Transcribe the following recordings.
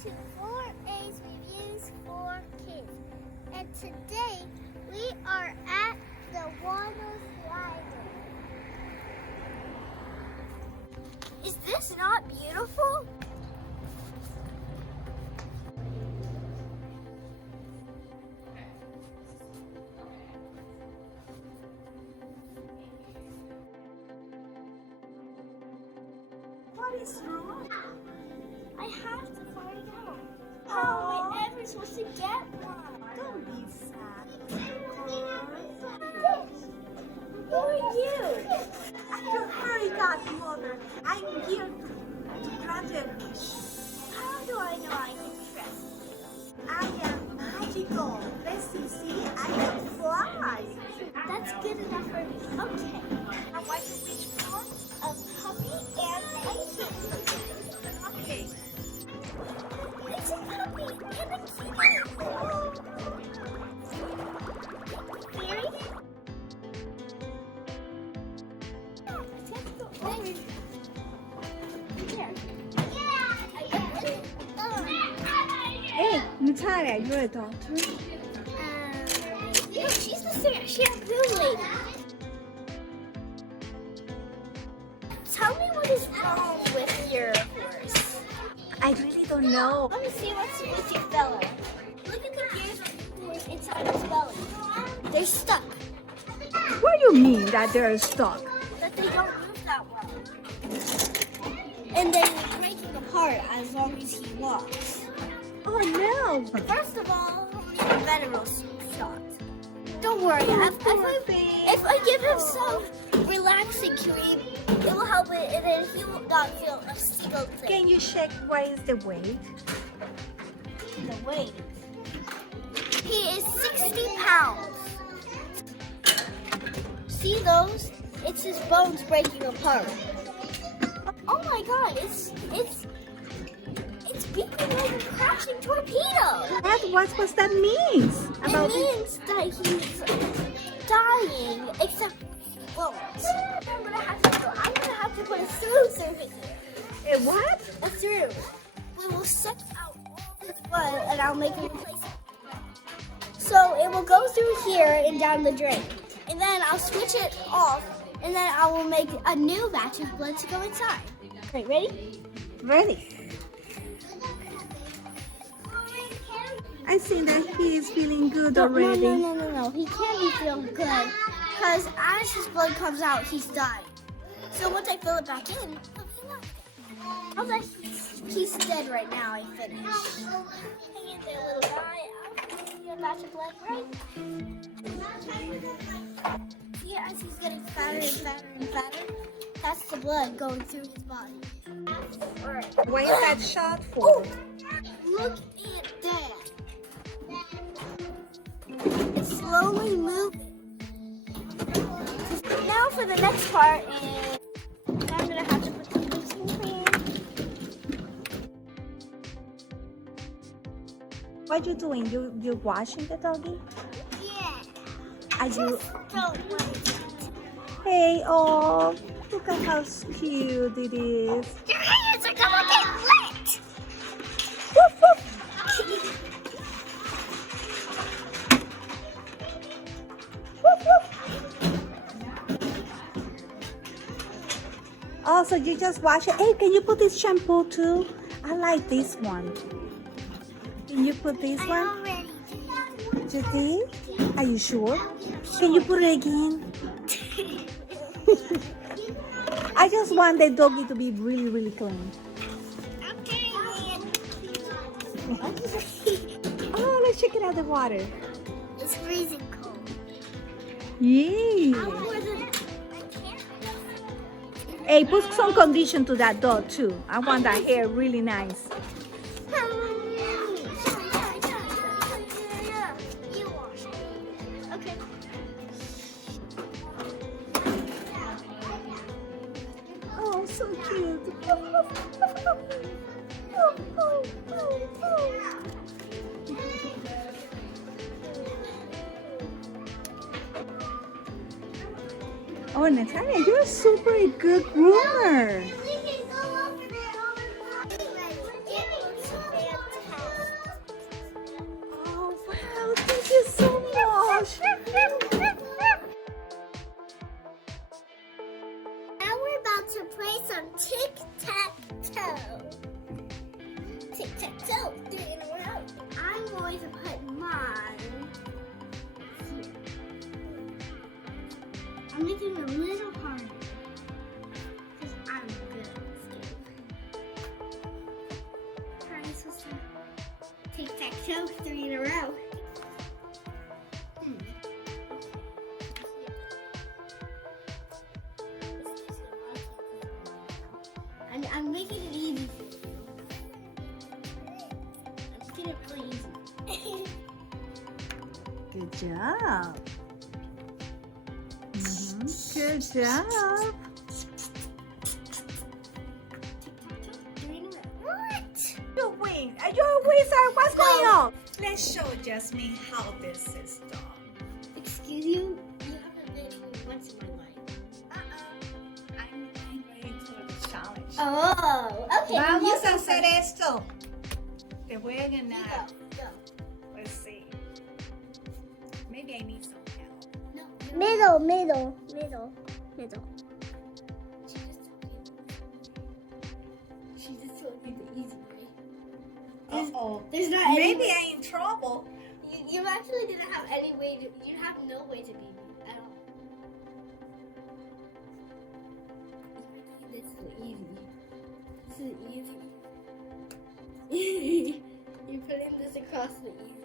To 4A's Reviews for Kids. And today we are at the Wagnalls slider. Is this not beautiful? What is wrong? I have to find out. How am I ever supposed to get one? Don't be sad. Who are you? I'm your fairy godmother. I'm here to grant you a wish. How do I know I can trust you? I am magical. Let's see, I can fly. That's good enough for me. Okay. And what you wish for? A puppy and a kitty. Okay. It's a puppy and a kitty. Fairy? Hey, Natalia, you're a doctor? No, she's the shampoo lady. Tell me what is wrong with your horse. I really don't know. Let me see what's with your fella. Look at the gears inside his belly. They're stuck. What do you mean that they're stuck? That they don't move that well. And they're breaking apart as long as he walks. Oh no! First of all, a veteral shot. Don't worry, if I give him some relaxing cream, it will help it and then he will not feel a single thing. Can you check what is the weight? The weight. He is 60 pounds. See those? It's his bones breaking apart. Oh my god, it's beeping like a crashing torpedo. What that means? It means that he's dying, except bones. I'm gonna have to put a through his ear. A what? A through. We will suck out all his blood and I'll make him replace it. So it will go through here and down the drain. And then I'll switch it off and then I will make a new batch of blood to go inside. Okay, ready? Ready. I think that he is feeling good already. No. He can't be feeling good because as his blood comes out, he's dying. So once I fill it back in, he'll be okay. How's that? He's dead right now. I finished. Hang in there, little guy. I'll give you a batch of blood, right? See, as he's getting fatter and fatter and fatter, that's the blood going through his body. All right. What is that shot for? Look at that. It's slowly moving. Now for the next part is I'm gonna have to put the loosening cream. What you doing? You washing the doggy? Yeah. Are you? Don't worry. Hey, oh, look at how cute it is. Your hands are gonna get lit. Woof, woof. Oh, so you just wash it. Hey, can you put this shampoo too? I like this one. Can you put this I one? already did. You did? Are you sure? Can you put it again? I just want the doggy to be really, really clean. Okay. Oh, let's check it out the water. It's freezing cold. Yay! I'll pour the. I can't. Hey, put some condition to that dog too. I want that hair really nice. You wash it. Okay. Oh, so cute. Oh, Natalia, you're a super good groomer. We can go over there all the time. Tic-Tac-Toe. Tic-Tac-Toe, 3 in a row. I'm going to put mine here. I'm making it a little harder because I'm good at this game. How are you supposed to tic-tac-toe 3 in a row? I'm making it easy for you. I'm making it really easy. Good job. Good job. What? You win. You're a wizard. What's going on? Let's show Jasmine how this is done. Excuse you? You haven't been me once in my life. I'm ready for the challenge. Oh, okay. Vamos a hacer esto. Te voy a ganar. Go. Let's see. Maybe I need some help. No. Middle. She just told you the easy way. Uh-oh. There's not any Maybe way. I'm in trouble. You actually didn't have any way to. You have no way to beat me at all. This is easy. This is easy. You're putting this across the easy.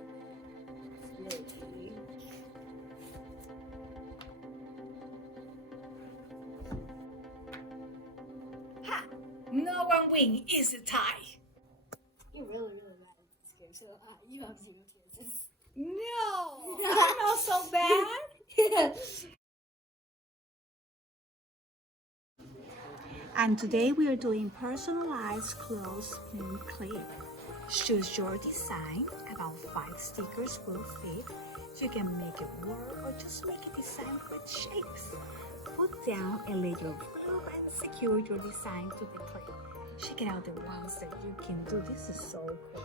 It's really easy. Ha! No one win. It's a tie. You're really bad at this game, so you have 0 chances. No, I'm not so bad. And today we are doing personalized clothes pin clip. Choose your design. About 5 stickers will fit. You can make it work or just make a design with shapes. Put down a layer of glue and secure your design to the clip. Check out the ones that you can do. This is so cool.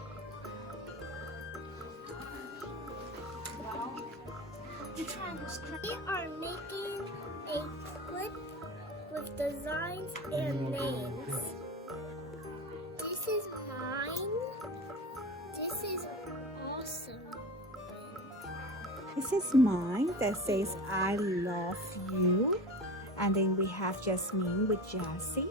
The triangles. We are making a clip with designs and names. This is mine. This is awesome. This is mine that says I love you. And then we have Jasmine with Jassy.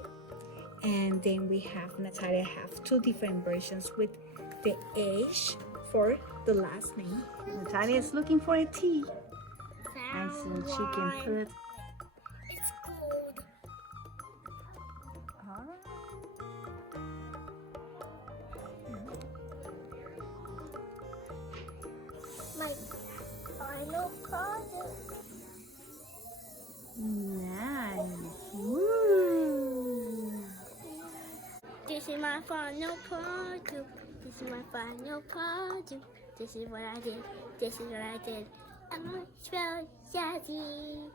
And then we have Natalia have 2 different versions with the H for the last name. Natalia is looking for a T. And so she can put It's cold. My final project. Nice. Woo. This is my final project. This is my final project. This is what I did. This is what I did. I'm gonna spell Jazzy.